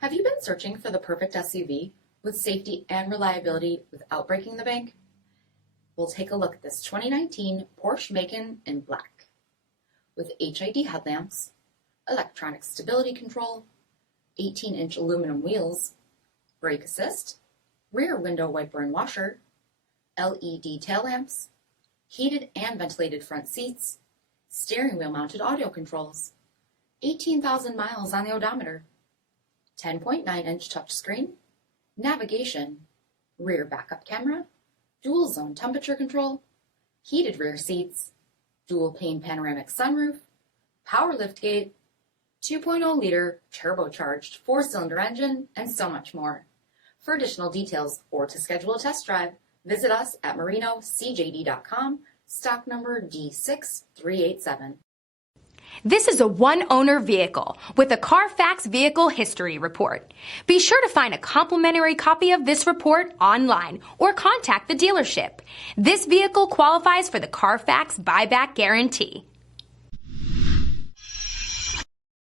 Have you been searching for the perfect SUV with safety and reliability without breaking the bank? We'll take a look at this 2019 Porsche Macan in black. With HID headlamps, electronic stability control, 18-inch aluminum wheels, brake assist, rear window wiper and washer, LED tail lamps, heated and ventilated front seats, steering wheel mounted audio controls, 18,000 miles on the odometer, 10.9-inch touchscreen, navigation, rear backup camera, dual zone temperature control, heated rear seats, dual-pane panoramic sunroof, power liftgate, 2.0-liter turbocharged 4-cylinder engine, and so much more. For additional details or to schedule a test drive, visit us at marinocjd.com, stock number D6387. This is a one-owner vehicle with a CARFAX vehicle history report. Be sure to find a complimentary copy of this report online or contact the dealership. This vehicle qualifies for the CARFAX buyback guarantee.